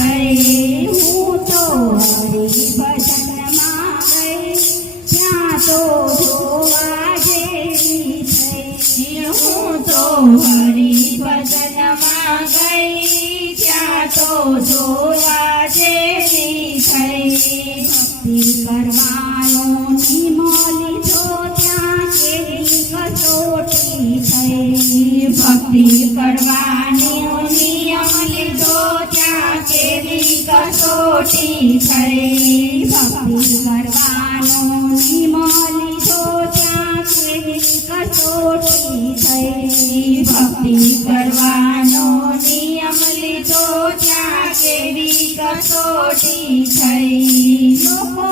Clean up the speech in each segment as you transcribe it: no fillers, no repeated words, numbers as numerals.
થઈ હું તો હરિભજનમાં ગઈ ત્યાં તો જોવા જેવી થઈ હું તો હરિભજનમાં ગઈ ત્યાં તો જોવા જેવી થઈ ભક્તિ કરવાનો નિયમ લીધો ત્યાં કેવી કસોટી થઈ ભક્તિ કરવાનો નિયમ લીધો ત્યાં કેવી કસોટી થઈ ભક્તિ કરવાનો નિયમ લીધો ત્યાં કેવી કસોટી થઈ ભક્તિ કરવાનો નિયમ લીધો ત્યાં કેવી કસોટી થઈ લોકો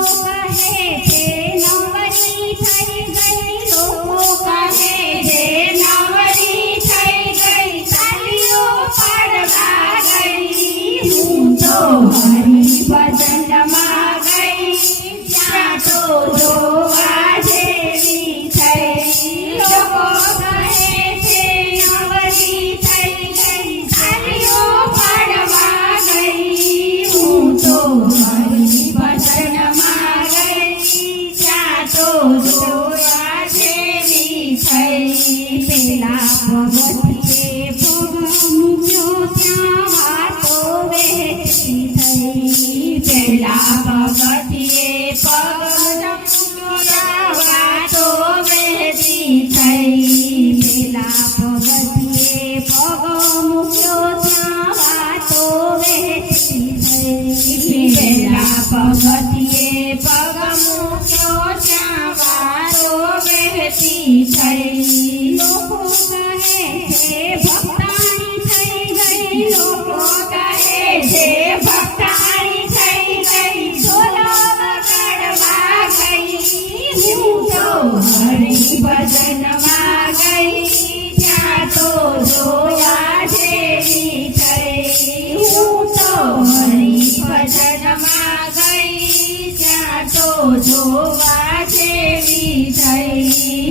કહે છે નવરી થઈ ગઈ લોકો કહે છે નવરી થઈ ગઈ તાલીઓ પાડવા ગઈ હું તો હરિભજનમાં ગઈ ત્યાં તો જોવા જેવી થઈ લોકો કહે છે નવરી થઈ ગઈ તાલીઓ પાડવા ગઈ હું તો હરિભજનમાં ગઈ ત્યાં તો જોવા જેવી થઈ પેલા ભગવતીએ પગ મૂક્યો ત્યાં વાતો વહેતી થઈ પેલા ભગવતીએ પગ મૂક્યો ત્યાં વાતો વહેતી થઈ પેલા ભગવતીએ પગ મૂક્યો ત્યાં વાતો વહેતી થઈ પેલા ભગવતીએ પગ મૂક્યો ત્યાં વાતો વહેતી થઈ લોકો કહે છે ભક્તાણી થઈ ગઈ લોકો કહે છે ભક્તાણી થઈ ગઈ ઢોલા વગાડવા ગઈ હું તો હરિભજનમાં ગઈ ત્યાં તો જોવા જેવી થઈ હું તો હરિભજનમાં ગઈ ત્યાં તો જોવા જેવી થઈ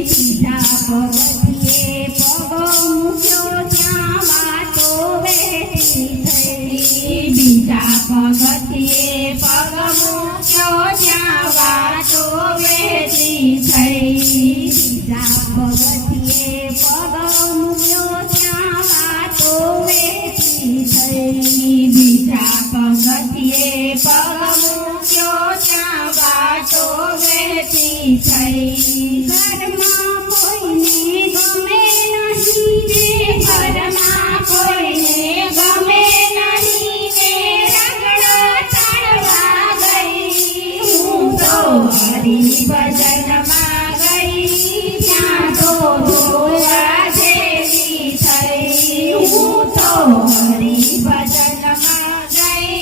બીજા ભગવતીએ પગ મૂક્યો ત્યાં વાતો વહેતી થઈ બીજા ભગવતીએ પગ મૂક્યો ત્યાં વાતો વહેતી થઈ બીજા ભગવતીએ પગ મૂક્યો ત્યાં વાતો વહેતી થઈ બીજા ભગવતીએ પગ મૂક્યો ત્યાં વાતો વહેતી થઈ ઘરમાં કોઈને ગમે નહીં રે ઘરમાં કોઈને ગમે નહીં ને રગડા તાળવા ગઈ હું તો હરિભજનમાં ગઈ ત્યાં તો જોવા જેવી થઈ હું તો હરિભજનમાં ગઈ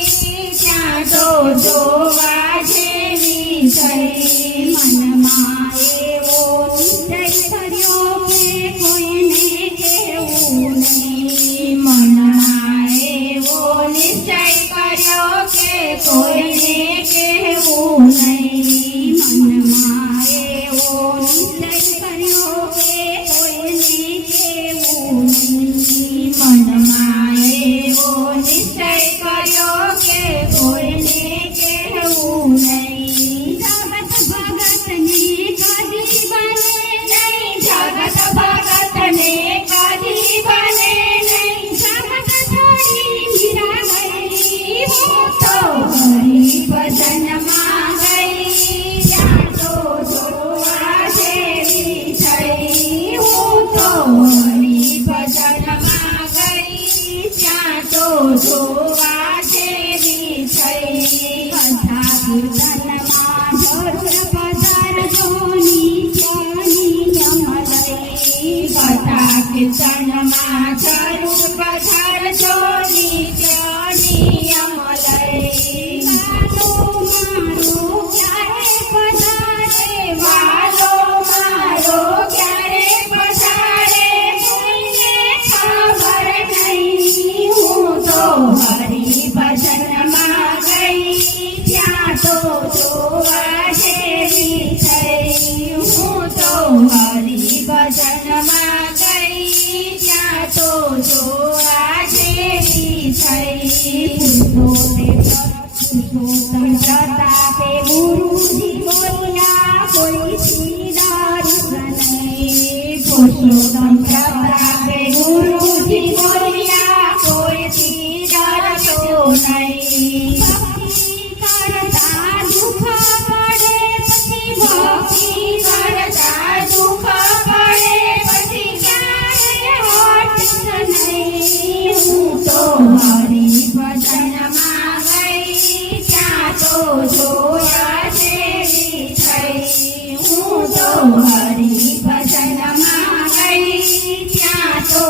ત્યાં તો જોવા જેવી થઈ મનમાં એવો નિશ્ચય કર્યો કે કોઈને કહેવું નહીં મનમાં એવો નિશ્ચય કર્યો કે કોઈને કહેવું નહીં મનમાં એવો નિશ્ચય કર્યો કે કોઈને કહેવું નહીં મનમાં એવો નિશ્ચય કર્યો કે કોઈને કહેવું નહીં જગત ભગતને કદી બને નહીં જગત ભગતને કદી બને નહીં જગત છોડી મીરા ગઈ હું તો હરિભજનમાં ગઈ ત્યાં તો જોવા જેવી થઈ હું તો હરિભજનમાં ગઈ ત્યાં તો જોવા જેવી થઈ કથા કીર્તનમાં જરૂર પધારજો નિત્યનિયમ લઈ કથા કીર્તનમાં જરૂર પધારજો નિત્યનિયમ લઈ વાલો મારો ક્યારે પધારે વાલો મારો ક્યારે પધારે કોઈને ખબર નહીં હું તો હરિભજનમાં ગઈ ત્યાં તો જોવા જેવી થઈ હું તો હરિભજનમાં ગઈ ત્યાં તો જોવા જેવી થઈ પુરુષોત્તમ પ્રતાપે ગુરુજી બોલ્યા કોઈથી ડરશો નહીં. પુરુષોત્તમ પ્રતાપે ગુરુજી બોલ્યા કોઈથી ડરશો નહીં. ભક્તિ કરતા દુઃખ પડે પછી ક્યારેય હટશે નહીં. હું તો હરિભજનમાં ગઈ ત્યાં તો જોયા જેવી થઈ. હું તો હરિભજનમાં ગઈ ત્યાં તો